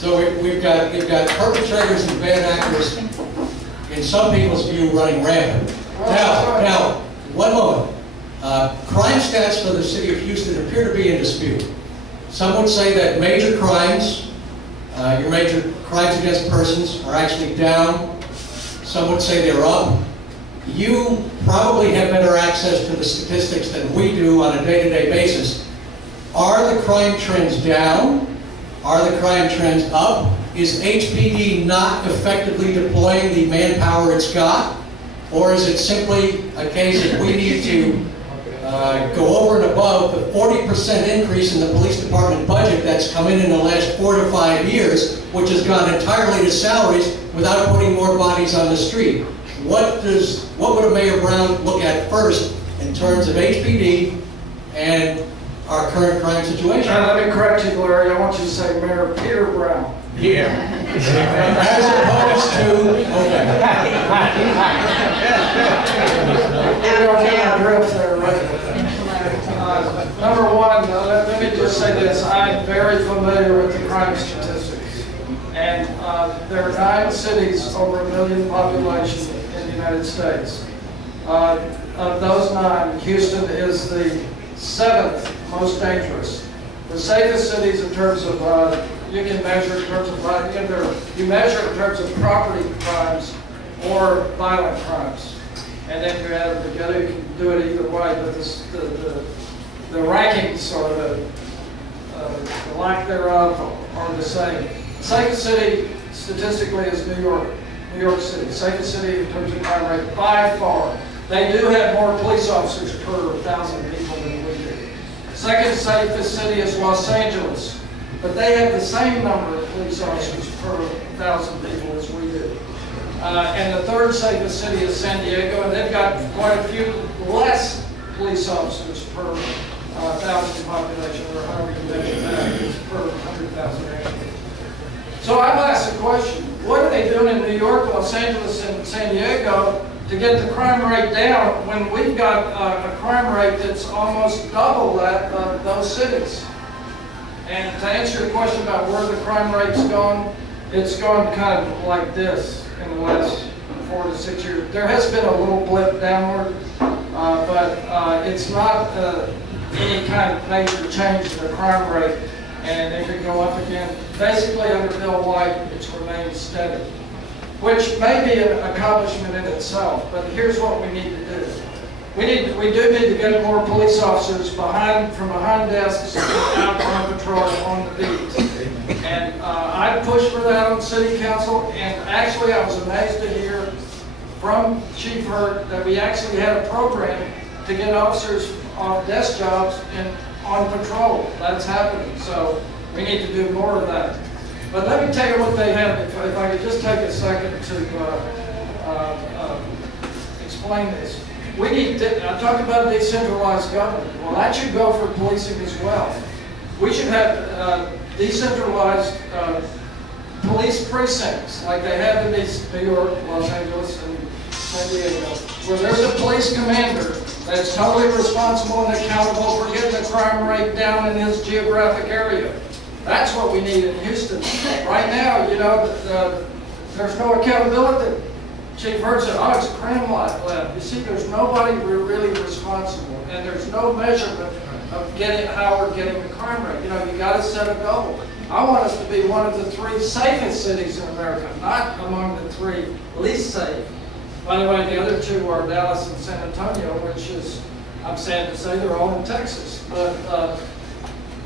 So we've got perpetrators and bad actors, in some people's view, running rampant. Now, one moment. Crime stats for the city of Houston appear to be in dispute. Some would say that major crimes, your major crimes against persons, are actually down. Some would say they're up. You probably have better access to the statistics than we do on a day-to-day basis. Are the crime trends down? Are the crime trends up? Is HPD not effectively deploying the manpower it's got? Or is it simply a case that we need to go over and above the 40% increase in the police department budget that's come in the last 4 to 5 years, which has gone entirely to salaries without putting more bodies on the street? What would a Mayor Brown look at first in terms of HPD and our current crime situation? Let me correct you, Larry. I want you to say Mayor Peter Brown. Yeah. As opposed to, Number one, let me just say this. I'm very familiar with the crime statistics. And there are 9 cities over 1 million population in the United States. Of those 9, Houston is the 7th most dangerous. The safest cities in terms of, you can measure in terms of, you measure in terms of property crimes or violent crimes. And then you add them together, you can do it either way, but the rankings or the lack thereof are the same. The safest city statistically is New York City. Safest city in terms of crime rate by far. They do have more police officers per 1,000 people than we do. Second safest city is Los Angeles, but they have the same number of police officers per 1,000 people as we do. And the third safest city is San Diego, and they've got quite a few less police officers per 1,000 population, or however you measure that, is per 100,000 actually. So I've asked the question, what are they doing in New York, Los Angeles, and San Diego to get the crime rate down when we've got a crime rate that's almost double that of those cities? And to answer your question about where the crime rate's gone, it's gone kind of like this in the last 4 to 6 years. There has been a little blip downward, but it's not any kind of major change in the crime rate, and it could go up again. Basically, under Bill White, it's remained steady, which may be an accomplishment in itself, but here's what we need to do. We do need to get more police officers from behind desks out on patrol on the beat. And I pushed for that on City Council, and actually I was amazed to hear from Chief Hurt that we actually had a program to get officers off desk jobs and on patrol. That's happening, so we need to do more of that. But let me tell you what they have, if I could just take a second to explain this. I talked about decentralized government. Well, that should go for policing as well. We should have decentralized police precincts like they have in New York, Los Angeles, and San Diego, where there's a police commander that's totally responsible and accountable for getting the crime rate down in his geographic area. That's what we need in Houston. Right now, there's no accountability. Chief Hurt said, oh, it's a crime lab. You see, there's nobody really responsible, and there's no measurement of how we're getting the crime rate. You got to set a goal. I want us to be one of the 3 safest cities in America, not among the 3 least safe. By the way, the other 2 are Dallas and San Antonio, which is, I'm sad to say, they're all in Texas. But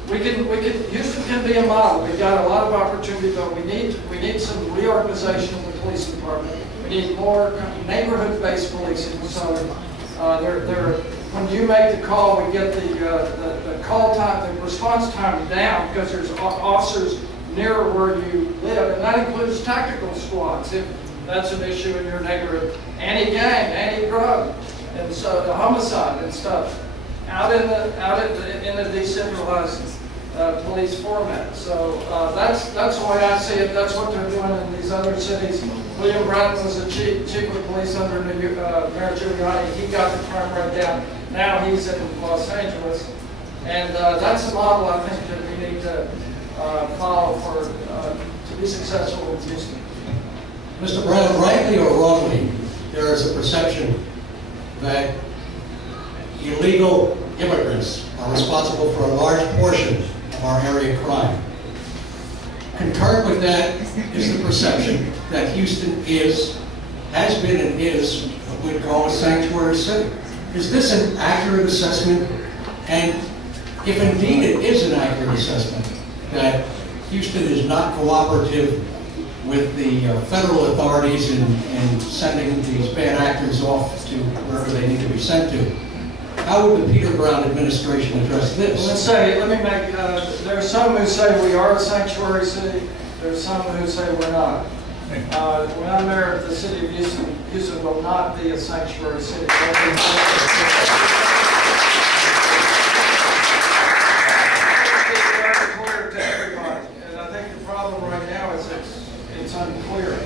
Houston can be a model. We've got a lot of opportunity, but we need some reorganization of the police department. We need more neighborhood-based policing. So when you make the call, we get the call time, the response time down because there's officers near where you live, and that includes tactical squads if that's an issue in your neighborhood. Anti-gang, anti-drug, and so the homicide and stuff out in the decentralized police format. So that's the way I see it. That's what they're doing in these other cities. William Bratton was the chief of police under Mayor Giuliani. He got the crime rate down. Now he's in Los Angeles. And that's a model I think that we need to follow to be successful in Houston. Mr. Brown, rightly or wrongly, there is a perception that illegal immigrants are responsible for a large portion of our area crime. Concurrent with that is the perception that Houston has been and is what we'd call a sanctuary city. Is this an accurate assessment? And if indeed it is an accurate assessment that Houston is not cooperative with the federal authorities in sending these bad actors off to wherever they need to be sent to, how would the Peter Brown administration address this? There's some who say we are a sanctuary city. There's some who say we're not. When I'm mayor of the city of Houston, Houston will not be a sanctuary city. It's unclear.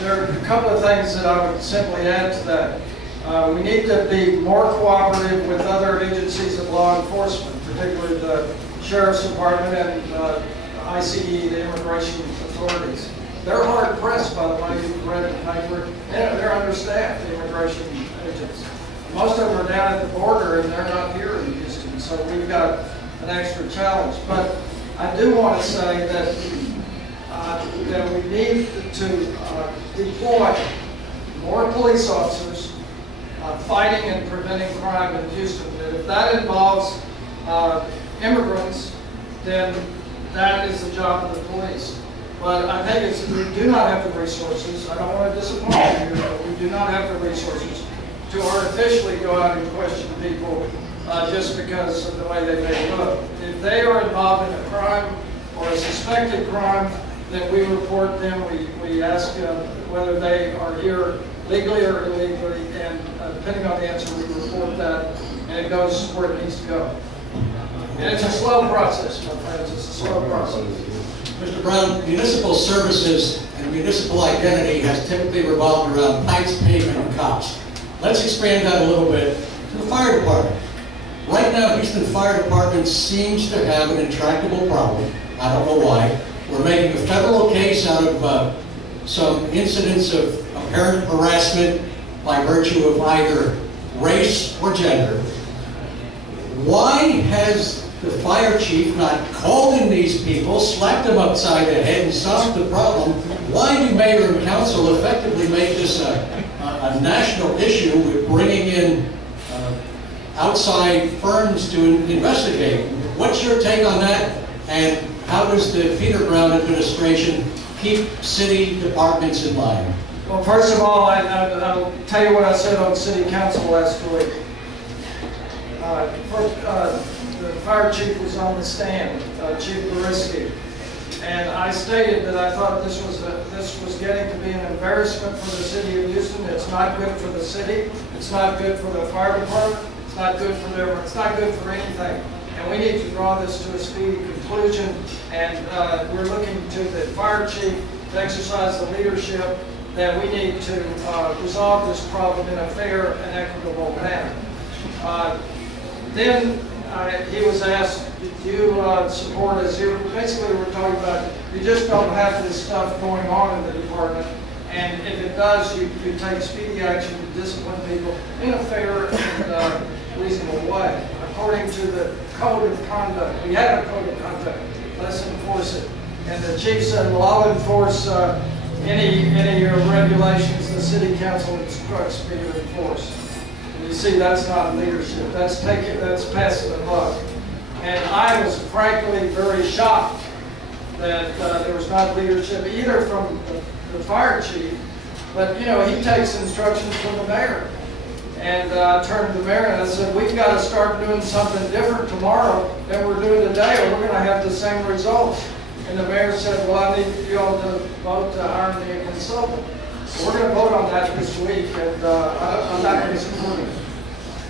There are a couple of things that I would simply add to that. We need to be more cooperative with other agencies of law enforcement, particularly the Sheriff's Department and ICE, the immigration authorities. They're hard pressed, by the way, you've read the paper. They're understaffed, the immigration agents. Most of them are down at the border and they're not here in Houston, so we've got an extra challenge. But I do want to say that we need to deploy more police officers fighting and preventing crime in Houston. And if that involves immigrants, then that is the job of the police. But I think we do not have the resources. I don't want to disappoint you, but we do not have the resources to artificially go out and question people just because of the way they may look. If they are involved in a crime or a suspected crime, then we report them. We ask whether they are here legally or illegally, and depending on the answer, we report that, and it goes where it needs to go. And it's a slow process, my friends. It's a slow process. Mr. Brown, municipal services and municipal identity has typically revolved around pipes, pavement, and cops. Let's expand that a little bit to the fire department. Right now, Houston Fire Department seems to have an intractable problem. I don't know why. We're making a federal case out of some incidents of apparent harassment by virtue of either race or gender. Why has the fire chief not called in these people, slapped them upside the head, and solved the problem? Why do mayor and council effectively make this a national issue with bringing in outside firms to investigate? What's your take on that? And how does the Peter Brown administration keep city departments in line? Well, first of all, I'll tell you what I said on city council last week. The fire chief was on the stand, Chief Bariski, and I stated that I thought this was getting to be an embarrassment for the city of Houston. It's not good for the city. It's not good for the fire department. It's not good for them. It's not good for anything. And we need to draw this to a speedy conclusion. And we're looking to the fire chief to exercise the leadership that we need to resolve this problem in a fair and equitable manner. Then he was asked, do you support us here? Basically, we're talking about you just don't have this stuff going on in the department, and if it does, you take speedy action to discipline people in a fair and reasonable way, according to the code of conduct. We have a code of conduct. Let's enforce it. And the chief said, well, I'll enforce any regulations the city council instructs me to enforce. And you see, that's not leadership. That's passing the buck. And I was frankly very shocked that there was not leadership either from the fire chief, but you know, he takes instructions from the mayor. And I turned to the mayor and I said, we've got to start doing something different tomorrow than we're doing today, or we're going to have the same results. And the mayor said, well, I need you all to vote to hire me a consultant. So we're going to vote on that this week, and I'm not going to support it.